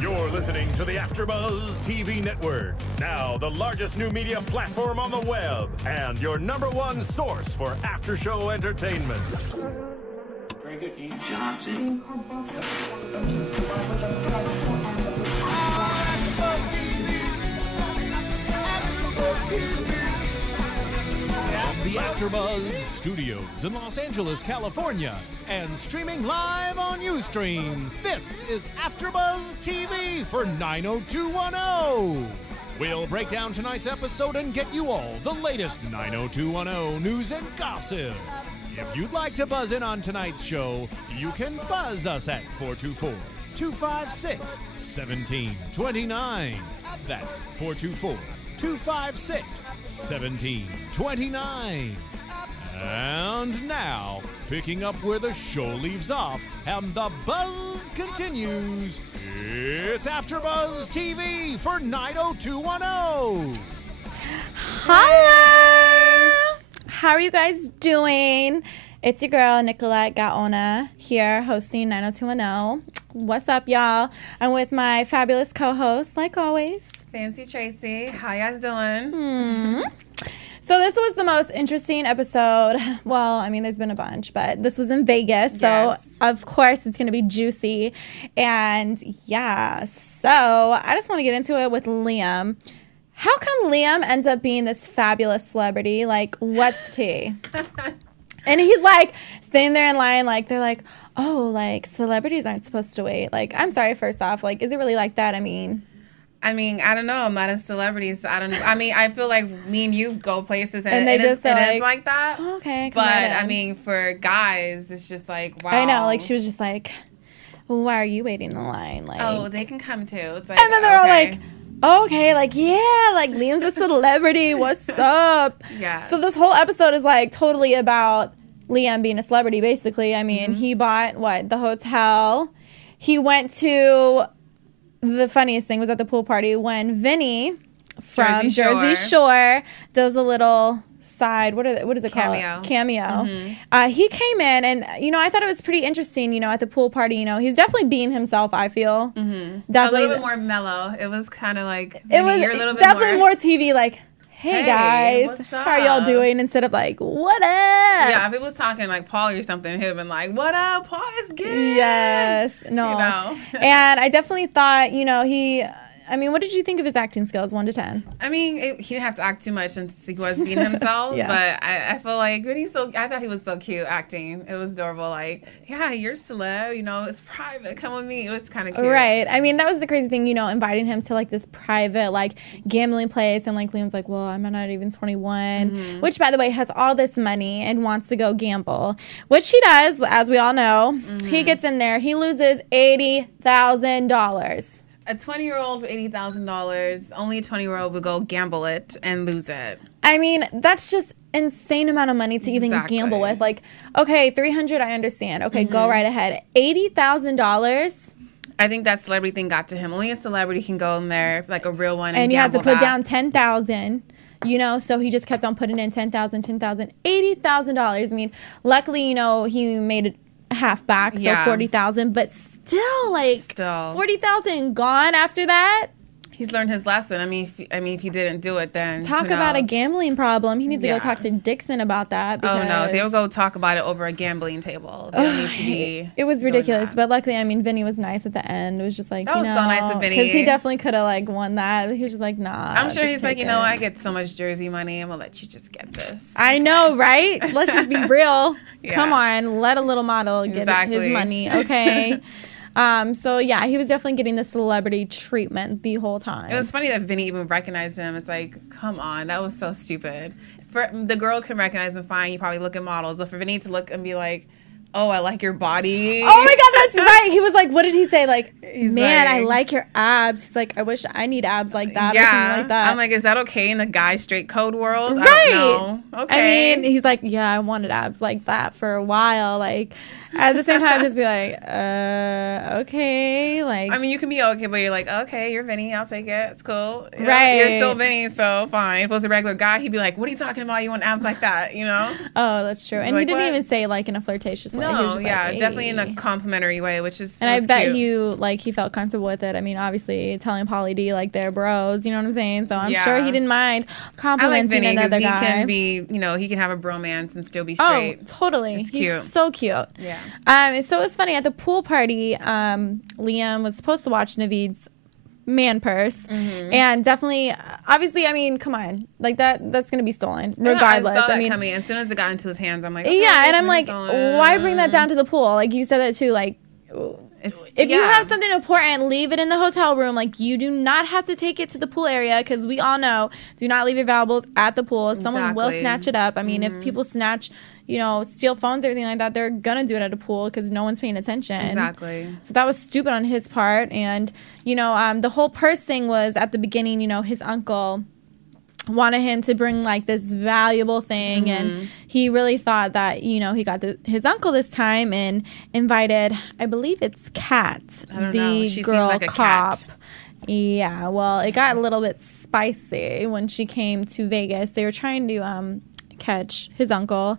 You're listening to the AfterBuzz TV network. Now, the largest new media platform on the web and your #1 source for after-show entertainment. Very good, Ian Johnson. The AfterBuzz Studios in Los Angeles, California, and streaming live on Ustream. This is AfterBuzz TV for 90210. We'll break down tonight's episode and get you all the latest 90210 news and gossip. If you'd like to buzz in on tonight's show, you can buzz us at 424-256-1729. That's 424-256-1729. And now, picking up where the show leaves off and the buzz continues, it's AfterBuzz TV for 90210. Holla! How are you guys doing? It's your girl, Nicolette Gaona, here hosting 90210. What's up, y'all? I'm with my fabulous co-host, like always. Fancy Tracy. How you guys doing? So this was the most interesting episode. Well, I mean, there's been a bunch, but this was in Vegas. So, Yes. of course, it's going to be juicy. And, yeah, so I just want to get into it with Liam. How come Liam ends up being this fabulous celebrity? Like, what's tea? And he's, like, sitting there in line, like, they're like, oh, like, celebrities aren't supposed to wait. Like, I'm sorry, first off. Like, is it really like that? I mean, I don't know. I'm not a celebrity, so I feel like me and you go places and they it just is like, like that. oh, okay. But, I for guys, it's just like, wow. I know. Like, she was just like, well, why are you waiting in line? Like, oh, they can come too. It's like, and then they're all okay. like, okay, like, yeah, like, Liam's a celebrity. What's up? Yeah. So this whole episode is, like, totally about Liam being a celebrity, basically. I mean, he bought, the hotel. He went to, the funniest thing was at the pool party when Vinny from Jersey Shore does a little side, what is it called? Cameo. He came in and, I thought it was pretty interesting, at the pool party, he's definitely being himself, I feel. Definitely. A little bit more mellow. It was kind of like, it was you're a little bit definitely more TV, like, hey guys, what's how are y'all doing? Instead of like, what up? Yeah, if it was talking like Paul or something, he'd have been like, what up? Paul is good. Yes. No. And I definitely thought, what did you think of his acting skills, 1 to 10? He didn't have to act too much since he was being himself. Yeah. But I feel like I thought he was so cute acting. It was adorable. Like, yeah, you're celeb. It's private. Come with me. It was kind of cute. Right. I mean, that was the crazy thing, inviting him to like this private like gambling place, and like Liam's like, well, I'm not even 21, which by the way has all this money and wants to go gamble, which he does, as we all know. He gets in there. He loses $80,000. A 20-year-old with $80,000, only a 20-year-old would go gamble it and lose it. I mean, that's just insane amount of money to even gamble with. Like, okay, $300, I understand. Okay, go right ahead. $80,000. I think that celebrity thing got to him. Only a celebrity can go in there, like a real one, and you have to put that. down $10,000. So he just kept on putting in $10,000, $80,000. I mean, luckily, he made it half back, so $40,000, but still, like, $40,000 gone after that. He's learned his lesson. If he didn't do it, then talk about a gambling problem. He needs to go talk to Dixon about that. Oh no, they'll go talk about it over a gambling table. They need to be. It was ridiculous, but luckily, Vinny was nice at the end. It was just like, that was so nice of Vinny, because he definitely could have like won that. He was just like, nah. I'm sure he's like, I get so much Jersey money. I'm gonna let you just get this. I know, right? Let's just be real. Come on, let a little model get his money, okay? So yeah, he was definitely getting the celebrity treatment the whole time. It was funny that Vinny even recognized him. It's like, come on, that was so stupid. For the girl can recognize him fine. You probably look at models, but for Vinny to look and be like, oh, I like your body. Oh my God, that's right. He was like, what did he say? Like, man, I like your abs. He's like, I wish I need abs like that. Yeah. Or something like that. I'm like, is that okay in the guy straight code world? Right. I don't know. Okay. I mean, he's like, yeah, I wanted abs like that for a while. Like, At the same time, just be like, okay, like. I mean, you can be okay, but you're like, okay, you're Vinny, I'll take it. It's cool. You know, right. You're still Vinny, so fine. If it was a regular guy, he'd be like, what are you talking about? You want abs like that, you know? Oh, that's true. And like, he didn't what? even say like in a flirtatious way. He was No, just yeah, like, hey. definitely in a complimentary way, which is. And I bet cute. he felt comfortable with it. I mean, obviously, telling Pauly D like they're bros, you know what I'm saying? So I'm sure he didn't mind complimenting another guy. He can be, you know, he can have a bromance and still be straight. Oh, totally. It's He's cute. so cute. Yeah. So it was funny at the pool party. Liam was supposed to watch Naveed's man purse, and definitely, obviously, I mean, come on, like that's gonna be stolen regardless. I saw that mean, coming as soon as it got into his hands. I'm like, okay, yeah, and I'm like, why bring that down to the pool? Like you said that too, like. If you have something important, leave it in the hotel room. Like, you do not have to take it to the pool area because we all know, do not leave your valuables at the pool. Someone will snatch it up. I mean, if people snatch, you know, steal phones, everything like that, they're going to do it at a pool because no one's paying attention. Exactly. So that was stupid on his part. And, you know, the whole purse thing was at the beginning, you know, his uncle wanted him to bring like this valuable thing, and he really thought that, you know, he got his uncle this time and invited, I believe it's Kat, the girl like cop. Cat. Yeah, well, it got a little bit spicy when she came to Vegas. They were trying to catch his uncle.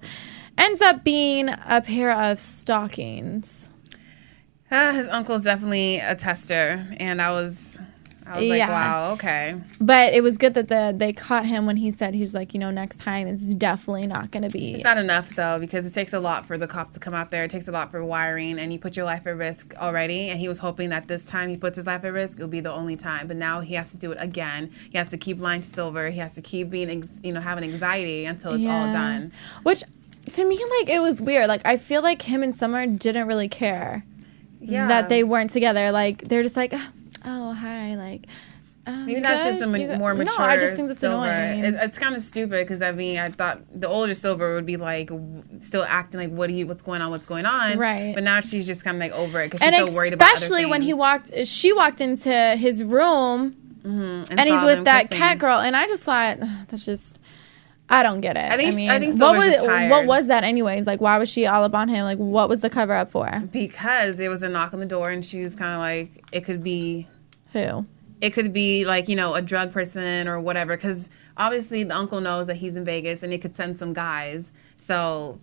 Ends up being a pair of stockings. His uncle's definitely a tester, and I was like, wow, okay. But it was good that they caught him when he said, he's like, you know, next time it's definitely not going to be. It's not enough, though, because it takes a lot for the cop to come out there. It takes a lot for wiring, and you put your life at risk already. And he was hoping that this time he puts his life at risk, it'll be the only time. But now he has to do it again. He has to keep lying to Silver. He has to keep being, you know, having anxiety until it's all done. Which, to me, like, it was weird. Like, I feel like him and Summer didn't really care that they weren't together. Like, they're just like, oh, hi, like, maybe that's just the more mature No, I just think that's Silver. annoying. It's kind of stupid because, I mean, I thought the older Silver would be, like, still acting like, what's going on? Right. But now she's just kind of, like, over it because she's so worried about other especially when she walked into his room and he's with that kissing. cat girl. And I just thought, that's just... I don't get it. I think Silver's just tired. What was that anyways? Like, why was she all up on him? Like, what was the cover up for? Because there was a knock on the door and she was kind of like, it could be... Who? It could be, like, you know, a drug person or whatever. Because obviously the uncle knows that he's in Vegas and he could send some guys. So...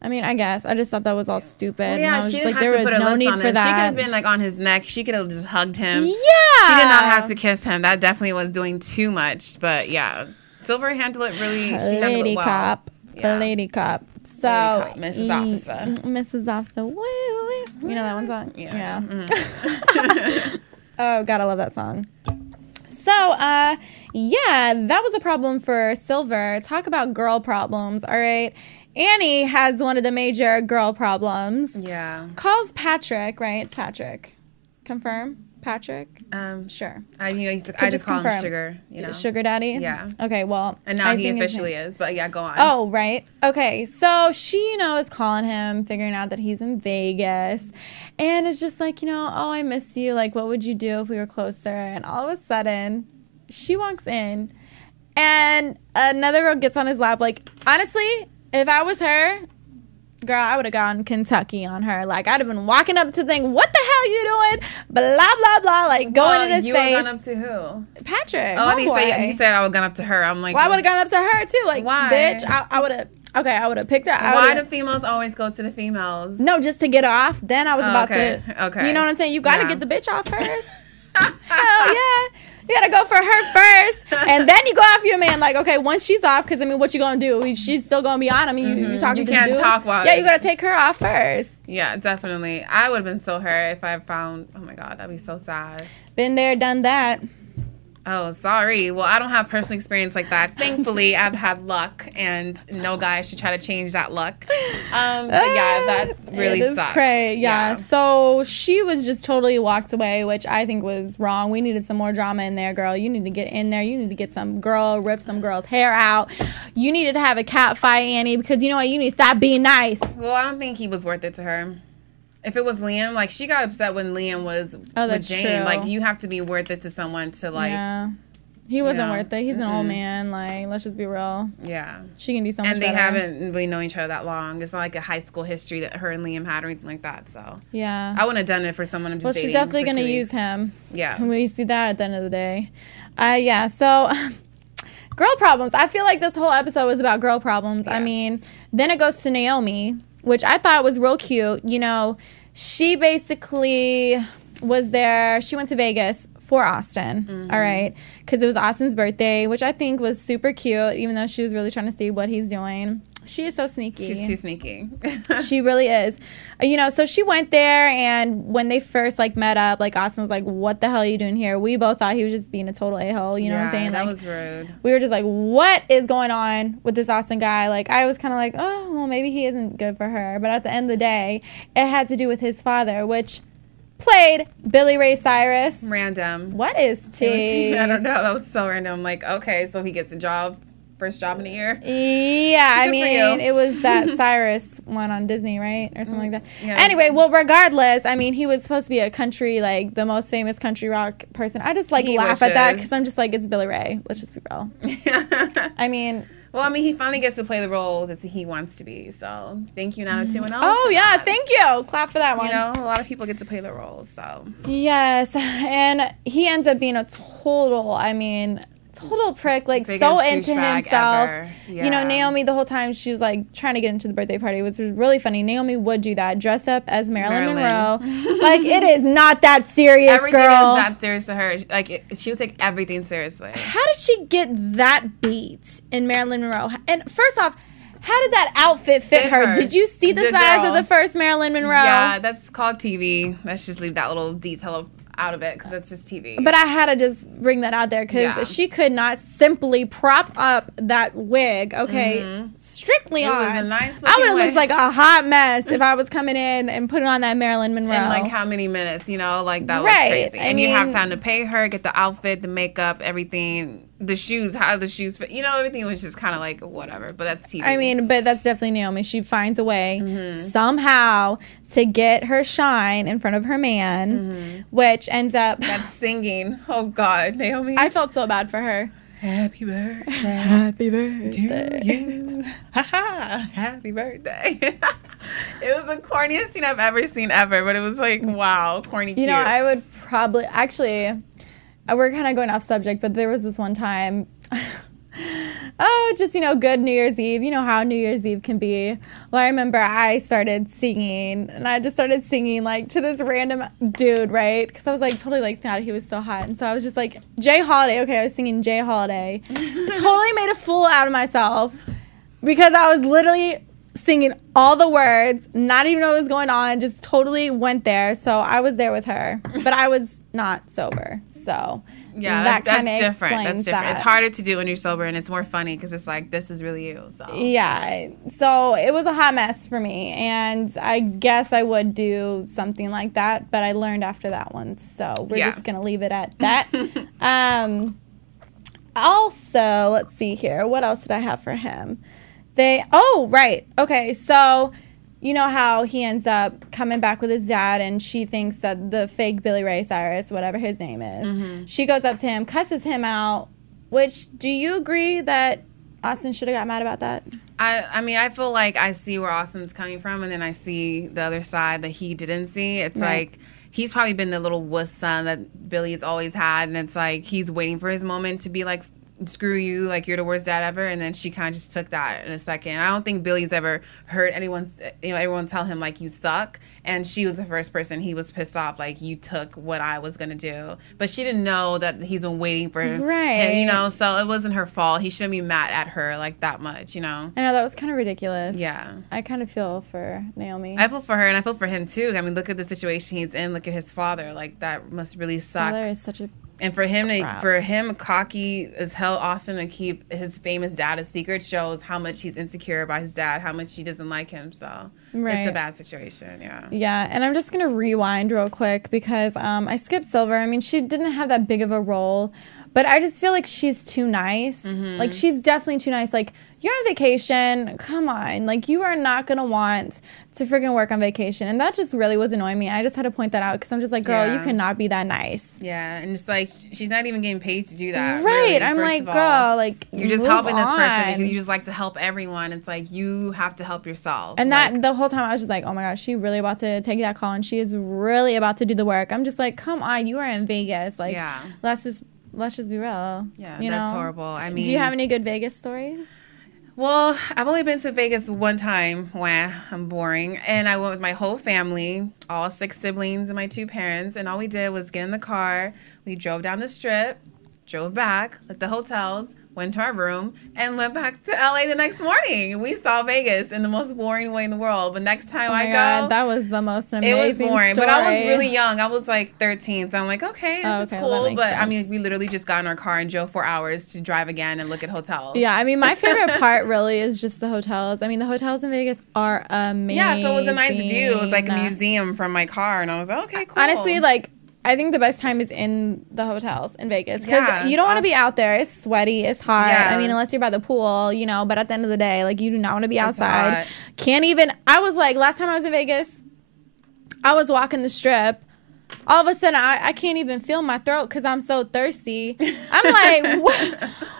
I mean, I guess. I just thought that was all stupid. Well, yeah, she didn't have to put a list on him. She could have been, like, on his neck. She could have just hugged him. Yeah! She did not have to kiss him. That definitely was doing too much. But, yeah. Silver handled it really... She handled it well. Cop. Yeah. Lady cop. So... Lady cop. Mrs. Officer. Mrs. Officer. Woo, woo. You know that one song? Yeah. Oh, God, I love that song. So, yeah, that was a problem for Silver. Talk about girl problems, all right? Annie has one of the major girl problems. Yeah. Calls Patrick, right? It's Patrick. Confirm? Patrick? Sure. I just call him Sugar. You know? Sugar Daddy? Yeah. Okay, well. And now he officially is. But yeah, go on. Oh, right. Okay, so she, you know, is calling him, figuring out that he's in Vegas. And it's just like, you know, oh, I miss you. Like, what would you do if we were closer? And all of a sudden, she walks in. And another girl gets on his lap. Like, honestly, if I was her... Girl, I would have gone Kentucky on her. Like, I'd have been walking up to the thing, what the hell you doing? Blah, blah, blah. Like, going in his face. You would have gone up to who? Patrick. Oh, you said I would have gone up to her. I'm like... Well, I would have gone up to her, too. Like, why? Bitch, I would have... Okay, I would have picked her. Why do females always go to the females? No, just to get her off. Then I was about to... Okay. You know what I'm saying? You got to get the bitch off first. Hell yeah. You gotta go for her first, and then you go after your man. Like, okay, once she's off, because I mean, what you gonna do? She's still gonna be on. I mean, you talking to the dude. You can't talk while. Yeah, you gotta take her off first. Yeah, definitely. I would have been so hurt if I found. Oh my God, that'd be so sad. Been there, done that. Oh, sorry. Well, I don't have personal experience like that. Thankfully, I've had luck, and no guy should try to change that luck. But yeah, that really sucks. Yeah. So she was just totally walked away, which I think was wrong. We needed some more drama in there, girl. You need to get in there. You need to get some girl, rip some girl's hair out. You needed to have a cat fight, Annie, because you know what? You need to stop being nice. Well, I don't think he was worth it to her. If it was Liam, like, she got upset when Liam was with Jane. True. Like, you have to be worth it to someone to, like... He wasn't worth it. He's an old man. Like, let's just be real. Yeah. She can do so much And they better. haven't really known each other that long. It's not like a high school history that her and Liam had or anything like that. So yeah. I wouldn't have done it for someone I'm just dating. She's definitely going to use him. Yeah. We see that at the end of the day. Yeah, so girl problems. I feel like this whole episode was about girl problems. Yes. I mean, then it goes to Naomi, which I thought was real cute. You know, she basically was there. She went to Vegas for Austin, all right, because it was Austin's birthday, which I think was super cute, even though she was really trying to see what he's doing. She is so sneaky. She's too sneaky. She really is. You know, so she went there, and when they first, like, met up, like, Austin was like, what the hell are you doing here? We both thought he was just being a total a-hole, you know what I'm saying? That Like, was rude. we were just like, what is going on with this Austin guy? Like, I was kind of like, oh, well, maybe he isn't good for her. But at the end of the day, it had to do with his father, which played Billy Ray Cyrus. Random. What is T? I don't know. That was so random. Like, okay, so he gets a job, first job in a year. Yeah, I Good for mean, you. it was that Cyrus one on Disney, right? Or something like that. Yeah. Anyway, well, regardless, I mean, he was supposed to be a country, like, the most famous country rock person. I just, like, He laugh at that wishes. because I'm just like, it's Billy Ray. Let's just be real. I mean... Well, I mean, he finally gets to play the role that he wants to be. So, thank you, 90210. Oh, yeah, thank you. Clap for that one. You know, a lot of people get to play the roles, so. Yes, and he ends up being a total prick, like, Biggest so into douchebag himself. ever. You know, Yeah. Naomi, the whole time, she was, like, trying to get into the birthday party, which was really funny. Naomi would do that, dress up as Marilyn Monroe. Like, it is not that serious, Everything girl. is that serious to her. Like, she would take everything seriously. How did she get that beat in Marilyn Monroe? And first off, how did that outfit fit her? Did you see the size girl. of the first Marilyn Monroe? Yeah, that's called TV. Let's just leave that little detail out of it because that's just TV. But I had to just bring that out there because she could not simply prop up that wig, okay, strictly on. It was a nice I would have looking looked like a hot mess if I was coming in and putting on that Marilyn Monroe. in like how many minutes, you know, like that was Right. crazy. I And you have mean- time to pay her, get the outfit, the makeup, everything, the shoes, how the shoes fit. You know, everything was just kind of like whatever. But that's TV. I mean, but that's definitely Naomi. She finds a way somehow to get her shine in front of her man, which ends up... That's singing. Oh God, Naomi. I felt so bad for her. Happy birthday. Happy birthday. To you. Happy birthday. It was the corniest thing I've ever seen ever, but it was like, wow, corny cute. You know, I would probably... Actually, we're kind of going off subject, but there was this one time... just, you know, good New Year's Eve. You know how New Year's Eve can be. Well, I remember I started singing, and I just started singing, like, to this random dude, right? Because I was, like, totally, like, thought he was so hot. And so I was just, like, Jay Holiday. Okay, I was singing Jay Holiday. I totally made a fool out of myself because I was literally singing all the words, not even know what was going on, just totally went there. So I was there with her, but I was not sober. So... Yeah, that that's kinda different. That's explains different. that. It's harder to do when you're sober, and it's more funny because it's like, this is really you. So. Yeah, so it was a hot mess for me, and I guess I would do something like that, but I learned after that one, so we're just gonna leave it at that. Also, let's see here. What else did I have for him? Okay, so you know how he ends up coming back with his dad, and she thinks that the fake Billy Ray Cyrus, whatever his name is, she goes up to him, cusses him out, which, do you agree that Austin should have got mad about that? I mean, I feel like I see where Austin's coming from, and then I see the other side that he didn't see. It's like, he's probably been the little wuss son that Billy's always had, and it's like, he's waiting for his moment to be like, screw you, like you're the worst dad ever, and then she kind of just took that in a second. I don't think Billy's ever heard everyone tell him like you suck, and she was the first person he was pissed off, like you took what I was gonna do, but she didn't know that he's been waiting for him, you know, so it wasn't her fault. He shouldn't be mad at her like that much, you know. I know, that was kind of ridiculous. Yeah, I kind of feel for Naomi. I feel for her, and I feel for him too. I mean, look at the situation he's in. Look at his father. Like, that must really suck. Father is such a... And for him, cocky as hell, Austin, to keep his famous dad a secret shows how much he's insecure about his dad, how much he doesn't like him. So it's a bad situation. Yeah. Yeah, and I'm just gonna rewind real quick because I skipped Silver. I mean, she didn't have that big of a role, But I just feel like she's too nice. Like, she's definitely too nice. Like, you're on vacation. Come on. Like, you are not going to want to freaking work on vacation. And that just really was annoying me. I just had to point that out because I'm just like, girl, you cannot be that nice. Yeah, and it's like, she's not even getting paid to do that. Right. Really, I'm like, girl, like, you're just move helping this person on. because you just like to help everyone. It's like, you have to help yourself. And like, that the whole time I was just like, oh my gosh, she really about to take that call and she is really about to do the work. I'm just like, come on, you are in Vegas. Like, let's just be real. Yeah, you that's know? horrible. I mean, do you have any good Vegas stories? Well, I've only been to Vegas one time. Wah, I'm boring. And I went with my whole family, all 6 siblings and my 2 parents. And all we did was get in the car. We drove down the strip, drove back, at the hotels, went to our room, and went back to LA the next morning. We saw Vegas in the most boring way in the world. But next time I go, that was the most amazing it was boring. story. But I was really young. I was like 13. So I'm like, okay, this is cool. Well, but sense. I mean, we literally just got in our car and drove 4 hours to drive again and look at hotels. Yeah, I mean, my favorite part really is just the hotels. I mean, the hotels in Vegas are amazing. Yeah, so it was a nice view. It was like a museum from my car. And I was like, okay, cool. Honestly, like, I think the best time is in the hotels in Vegas because you don't want to be out there. It's sweaty. It's hot. Yeah. I mean, unless you're by the pool, you know, but at the end of the day, like, you do not want to be outside. Can't even, I was like, last time I was in Vegas, I was walking the strip. All of a sudden, I can't even feel my throat because I'm so thirsty. I'm like,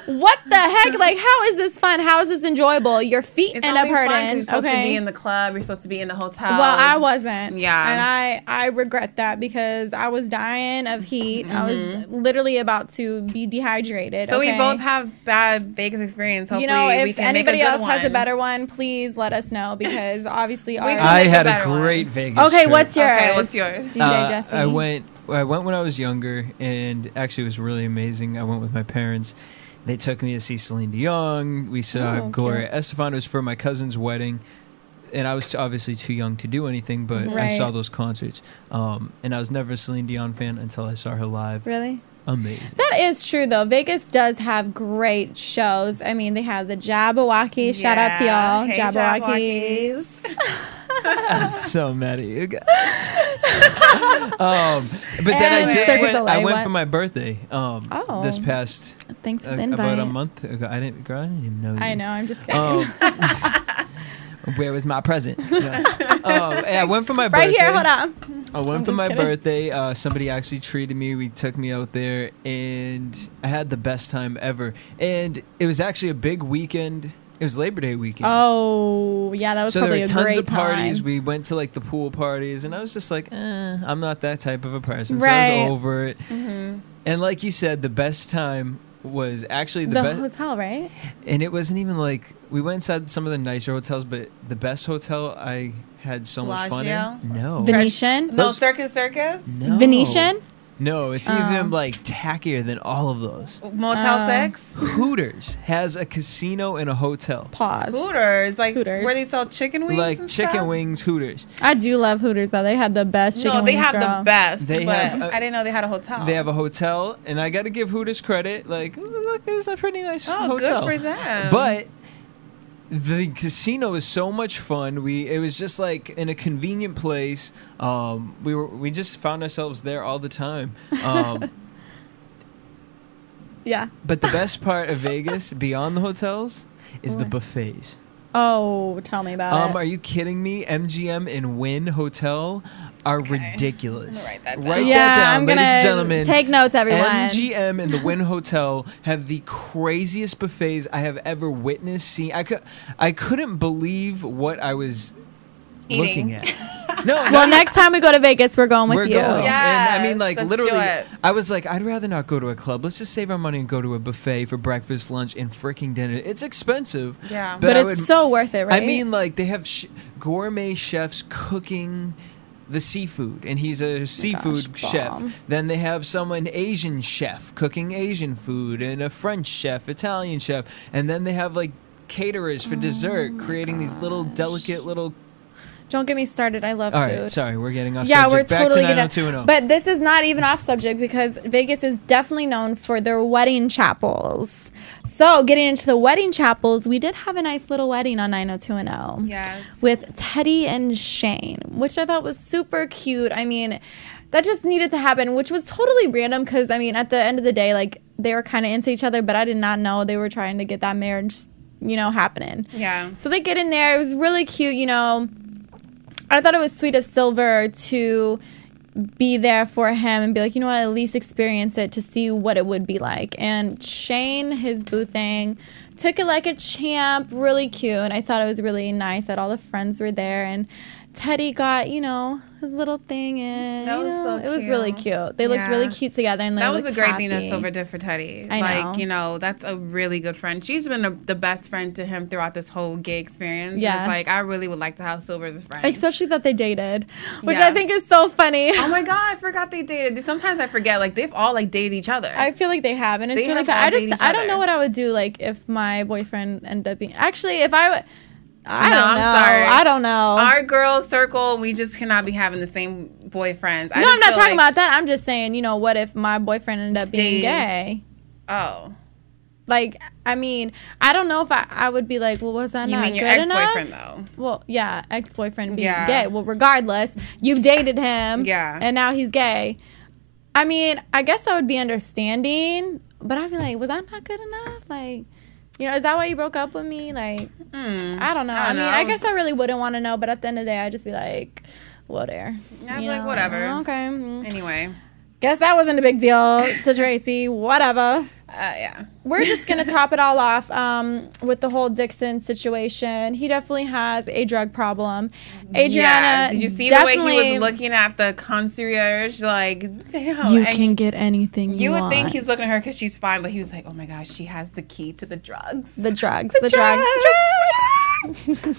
what the heck? Like, how is this fun? How is this enjoyable? Your feet end up hurting. You're supposed to be in the club. You're supposed to be in the hotel. Well, I wasn't. Yeah. And I regret that because I was dying of heat. I was literally about to be dehydrated. So we both have bad Vegas experience. Hopefully, you know, we if can anybody make a else good has a one. better one, please let us know because obviously I had a better great one. Vegas Okay, trip. what's yours? Okay, what's yours? DJ Jesse. I went when I was younger, and actually it was really amazing. I went with my parents. They took me to see Celine Dion. We saw Gloria Estefan. It was for my cousin's wedding, and I was obviously too young to do anything, but I saw those concerts. And I was never a Celine Dion fan until I saw her live. Really? Amazing. That is true, though. Vegas does have great shows. I mean, they have the Jabberwocky. Shout out to y'all. Hey, Jabberwockies. I'm so mad at you guys. But then I went for my birthday. This past thanks for the invite. about a month ago. I didn't even know you. I know. I'm just kidding. Where was my present? And I went for my birthday. Right here. Hold on. I went for my birthday. Somebody actually treated me. We took me out there, and I had the best time ever. And it was actually a big weekend. It was Labor Day weekend. Oh, yeah, that was probably a great time. So there were tons of parties. We went to, like, the pool parties, and I was just like, I'm not that type of a person. So I was over it. Mm-hmm. And like you said, the best time was actually the best. hotel, right? And it wasn't even like, we went inside some of the nicer hotels, but the best hotel I had so much fun in. No. Venetian? No, Circus? No. Venetian? No, it's even like tackier than all of those. Motel 6? Hooters has a casino and a hotel. Pause. Hooters? Like Hooters. where they sell chicken wings Like and chicken stuff? wings, Hooters. I do love Hooters, though. They had the best chicken wings, No, they have girl. the best. They but have I didn't know they had a hotel. They have a hotel, and I got to give Hooters credit. Like, look, it was a pretty nice Oh, hotel. good for them. But the casino was so much fun. It was just like in a convenient place. We just found ourselves there all the time. Yeah. But the best part of Vegas, beyond the hotels, is the buffets. Oh, tell me about it. Are you kidding me? MGM and Wynn Hotel are ridiculous. I'm gonna write that down. Write Yeah, that down, I'm ladies gonna and gentlemen. take notes, everyone. MGM and the Wynn Hotel have the craziest buffets I have ever witnessed. I couldn't believe what I was looking at. No, well, next time we go to Vegas, we're going with we're you. going. Yes, And I mean, like, let's literally, do it. I was like, I'd rather not go to a club. Let's just save our money and go to a buffet for breakfast, lunch, and freaking dinner. It's expensive. Yeah. But I it's so worth it, right? I mean, like, they have gourmet chefs cooking the seafood, and he's a seafood chef. bomb. Then they have someone Asian chef cooking Asian food, and a French chef, Italian chef, and then they have like caterers for dessert, creating these little delicate little. Don't get me started. I love All food. right, sorry, we're getting off Yeah, subject. we're Back totally to gonna. 90210. But this is not even off subject because Vegas is definitely known for their wedding chapels. So, getting into the wedding chapels, we did have a nice little wedding on 90210. Yes. With Teddy and Shane, which I thought was super cute. I mean, that just needed to happen, which was totally random because, I mean, at the end of the day, like, they were kind of into each other, but I did not know they were trying to get that marriage, you know, happening. Yeah. So they get in there. It was really cute, you know. I thought it was sweet of Silver to be there for him and be like, you know what, at least experience it to see what it would be like. And Shane, his boo thing, took it like a champ, really cute. And I thought it was really nice that all the friends were there. And Teddy got, you know, his little thing in. That was so It was really cute. They looked really cute together. And that was a great thing that Silver did for Teddy. I know. Like, you know, that's a really good friend. She's been the best friend to him throughout this whole gay experience. Yes. It's like, I really would like to have Silver as a friend. Especially that they dated, which I think is so funny. Oh my God, I forgot they dated. Sometimes I forget, like, they've all, like, dated each other. I feel like they have, and it's They really have fun. all I don't know what I would do, like, if my boyfriend ended up being... Actually, if I would... I'm sorry. I don't know. Our girl circle, we just cannot be having the same boyfriends. I'm not talking about that. I'm just saying, you know, what if my boyfriend ended up being gay? Oh. Like, I mean, I don't know if I would be like, well, was that You not mean your good ex-boyfriend, enough? though? Well, yeah, ex-boyfriend being Yeah. gay. Well, regardless, you dated him. Yeah. And now he's gay. I mean, I guess I would be understanding, but I'd be like, was that not good enough? Like... You know, is that why you broke up with me? Like, I don't know. I mean, I guess I really wouldn't want to know, but at the end of the day, I'd just be like, whatever. I'd be like, whatever. Okay. Anyway. Guess that wasn't a big deal to Tracy. Whatever. Yeah. We're just going to top it all off with the whole Dixon situation. He definitely has a drug problem. Adriana, did you see the way he was looking at the concierge? Like, damn. You can get anything you want. You would think he's looking at her because she's fine, but he was like, oh my gosh, she has the key to the drugs. The drugs.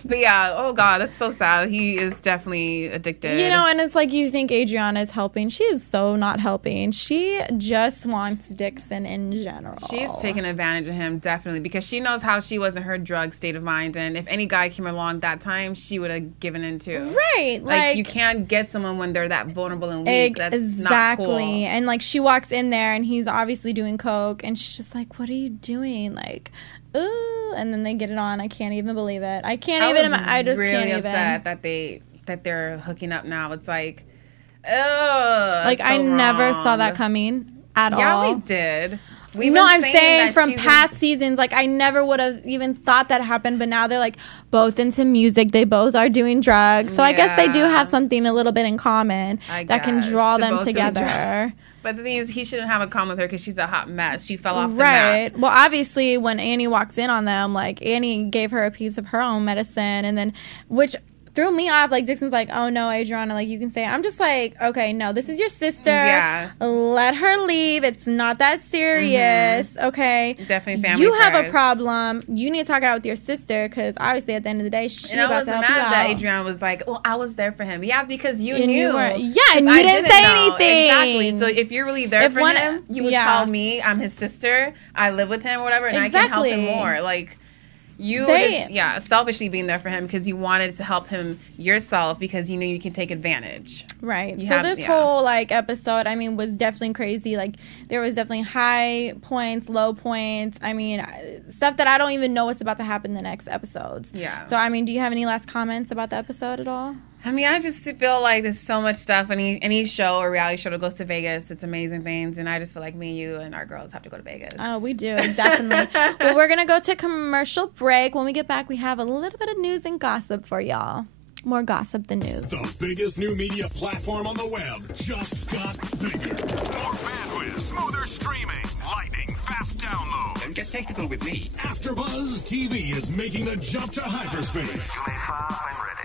But yeah, oh God, that's so sad. He is definitely addicted. You know, and it's like you think Adriana is helping. She is so not helping. She just wants Dixon in general. She's taking advantage of him, definitely, because she knows how she was in her drug state of mind. And if any guy came along that time, she would have given in too. Right. Like you can't get someone when they're that vulnerable and weak. That's not cool. And like she walks in there and he's obviously doing coke and she's just like, what are you doing? Like, ooh, and then they get it on. I can't even believe it. I just really can't upset even. that they're hooking up now. It's like, ugh. Like, I never saw that coming at all. Yeah, we did. I'm saying from past seasons, like, I never would have even thought that happened, but now they're, like, both into music. They both are doing drugs. So I guess they do have something a little bit in common that can draw them together. But the thing is, he shouldn't have a comment with her because she's a hot mess. She fell off the map. Right. Well, obviously, when Annie walks in on them, like, Annie gave her a piece of her own medicine, and then, which threw me off. Like, Dixon's like, oh, no, Adriana, like, you can say it. I'm just like, okay, no, this is your sister. Yeah. Let her leave. It's not that serious, okay? Definitely family You have first. a problem. You need to talk it out with your sister, because obviously, at the end of the day, she's about to help you out. And I wasn't mad that Adriana was like, well, I was there for him. Yeah, because you knew. And you didn't say anything. Exactly. So if you're really there for him, you would tell me, I'm his sister, I live with him or whatever, and I can help him more. Like, you selfishly being there for him because you wanted to help him yourself because you knew you can take advantage. Right. This whole, like, episode, I mean, was definitely crazy. Like, there was definitely high points, low points. I mean, stuff that I don't even know what's about to happen in the next episodes. Yeah. So, I mean, do you have any last comments about the episode at all? I mean, I just feel like there's so much stuff. Any show or reality show that goes to Vegas, it's amazing things. And I just feel like me, you, and our girls have to go to Vegas. Oh, we do. Definitely. Well, we're going to go to commercial break. When we get back, we have a little bit of news and gossip for y'all. More gossip than news. The biggest new media platform on the web just got bigger. More bandwidth, smoother streaming, lightning fast download. Don't get technical with me. AfterBuzz TV is making the jump to hyperspace.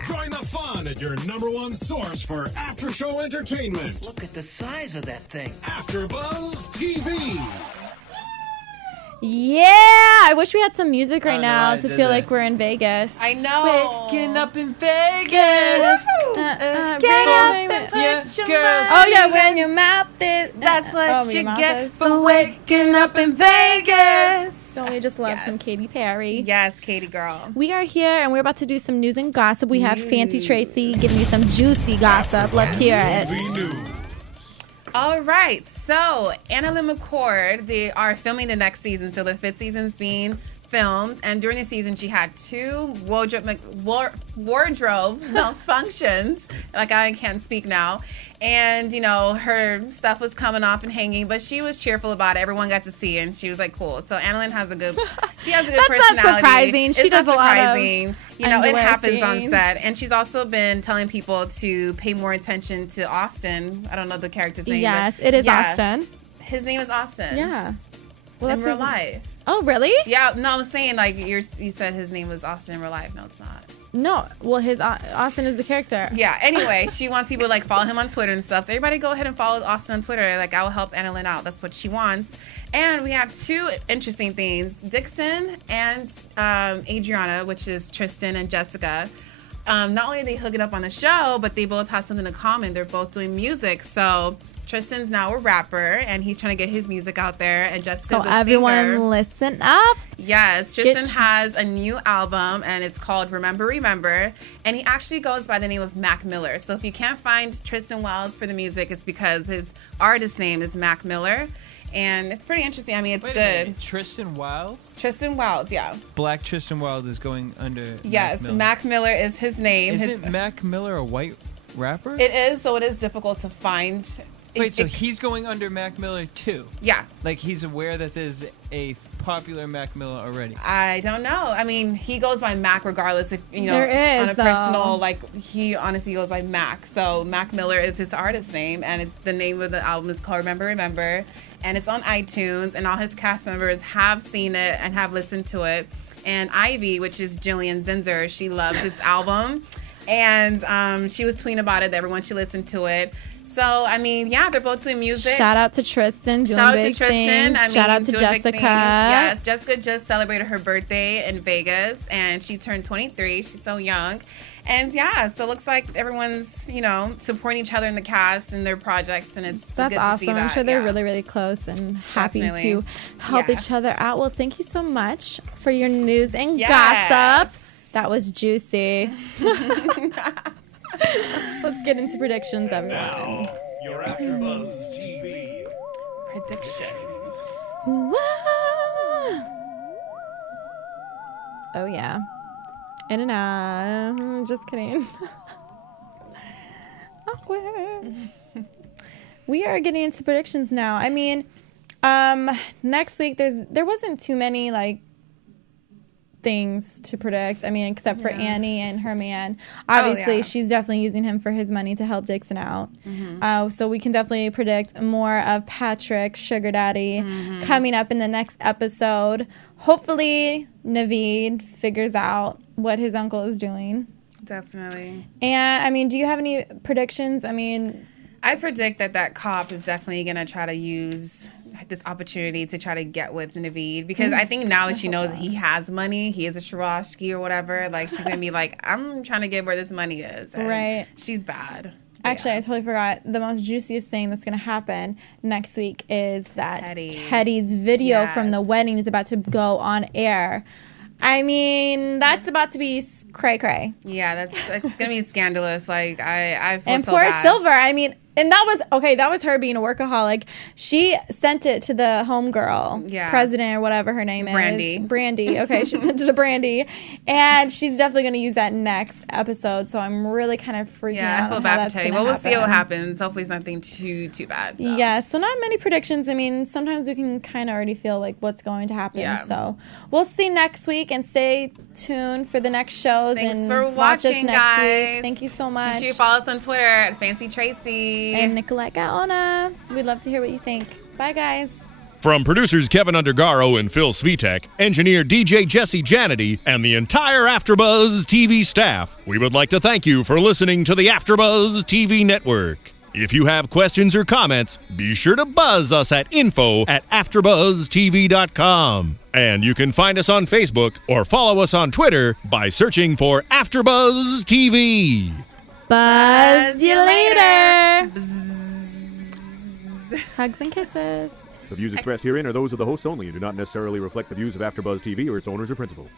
Join the fun at your #1 source for after-show entertainment. Look at the size of that thing. AfterBuzz TV. Yeah, I wish we had some music right now to feel like we're in Vegas. I know. Waking up in Vegas. Get up and put your girls. Oh yeah, when your mouth is. That's what you get is. for waking up in Vegas. Don't we just love some Katy Perry? Yes, Katy girl. We are here and we're about to do some news and gossip. We have Fancy Tracy giving you some juicy gossip. Let's hear it. All right, so Annalyn McCord, they are filming the next season. So the 5th season's being filmed, and during the season she had 2 wardrobe malfunctions. Like, I can't speak now. And, you know, her stuff was coming off and hanging, but she was cheerful about it. Everyone got to see, and she was like, cool. So Annalyn has a good personality. That's not surprising. She does a lot of you know, it happens on set. And she's also been telling people to pay more attention to Austin. I don't know the character's name. Yes, it is Austin. His name is Austin. Yeah. Well, in real life. Oh, really? Yeah, no, I'm saying, like, you said his name was Austin in real life. No, it's not. No, well, Austin is the character. Yeah, anyway, she wants people to, like, follow him on Twitter and stuff. So everybody go ahead and follow Austin on Twitter. Like, I will help Annalyn out. That's what she wants. And we have 2 interesting things. Dixon and Adriana, which is Tristan and Jessica. Not only are they hooking up on the show, but they both have something in common. They're both doing music. So Tristan's now a rapper, and he's trying to get his music out there. And Jessica's a everyone singer. Listen up. Yes, Tristan has a new album, and it's called Remember, Remember. And he actually goes by the name of Mac Miller. So if you can't find Tristan Wilds for the music, it's because his artist name is Mac Miller. And it's pretty interesting. I mean, it's good. Tristan Wilde? Tristan Wilds, yeah. Black Tristan Wilde is going under Yes, Mac Miller. Mac Miller is his name. Isn't Mac Miller a white rapper? It is, so it is difficult to find. Wait, so he's going under Mac Miller too? Yeah. Like, he's aware that there's a popular Mac Miller already? I don't know. I mean, he goes by Mac regardless. If you know, there is, on a personal, like, he honestly goes by Mac. So Mac Miller is his artist name, and the name of the album is called Remember, Remember. And it's on iTunes, and all his cast members have seen it and have listened to it. And Ivy, which is Jillian Zinzer, she loves this album. And she was tweeting about it, that everyone should listen to it. So, I mean, yeah, they're both doing music. Shout out to Tristan. Shout out to Tristan. Shout out to Jessica. Yes, Jessica just celebrated her birthday in Vegas, and she turned 23. She's so young. And yeah, so it looks like everyone's, you know, supporting each other in the cast and their projects, and that's good awesome. To see that. I'm sure they're really, really cose and happy to help each other out. Well, thank you so much for your news and gossip. That was juicy. Let's get into predictions, everyone. Now, your AfterBuzz TV predictions. Oh yeah. In and out. Just kidding. Awkward. We are getting into predictions now. I mean, next week there wasn't too many like things to predict. I mean, except for Annie and her man. Obviously, she's definitely using him for his money to help Dixon out. So we can definitely predict more of Patrick's sugar daddy coming up in the next episode. Hopefully, Naveed figures out what his uncle is doing. Definitely. And, I mean, do you have any predictions? I mean, I predict that cop is definitely going to try to use this opportunity to try to get with Naveed, because I think now that she knows that he has money, he is a Shirashki or whatever, like, she's going to be like, I'm trying to get where this money is. And right. She's bad. Actually, I totally forgot. The most juiciest thing that's going to happen next week is that Teddy's video from the wedding is about to go on air. I mean, that's about to be cray-cray. Yeah, it's going to be scandalous. Like, I feel and so poor bad. Silver, I mean, and that was her being a workaholic. She sent it to the homegirl, president or whatever her name is. Brandy. Okay, she sent it to Brandy. And she's definitely going to use that next episode. So I'm really kind of freaking out. I feel bad for Teddy. Well, we'll see what happens. Hopefully it's nothing too bad. So. Yeah, so not many predictions. I mean, sometimes we can kind of already feel like what's going to happen. Yeah. So we'll see next week, and stay tuned for the next shows. Thanks and for watch watching, us next guys. Week. Thank you so much. Make sure you follow us on Twitter at Fancy Tracy. And Nicolette Gaona. We'd love to hear what you think. Bye, guys. From producers Kevin Undergaro and Phil Svitek, engineer DJ Jesse Janity, and the entire AfterBuzz TV staff, we would like to thank you for listening to the AfterBuzz TV network. If you have questions or comments, be sure to buzz us at info@AfterBuzzTV.com. And you can find us on Facebook or follow us on Twitter by searching for AfterBuzz TV. Buzz you later. Hugs and kisses. The views expressed herein are those of the hosts only and do not necessarily reflect the views of AfterBuzz TV or its owners or principals.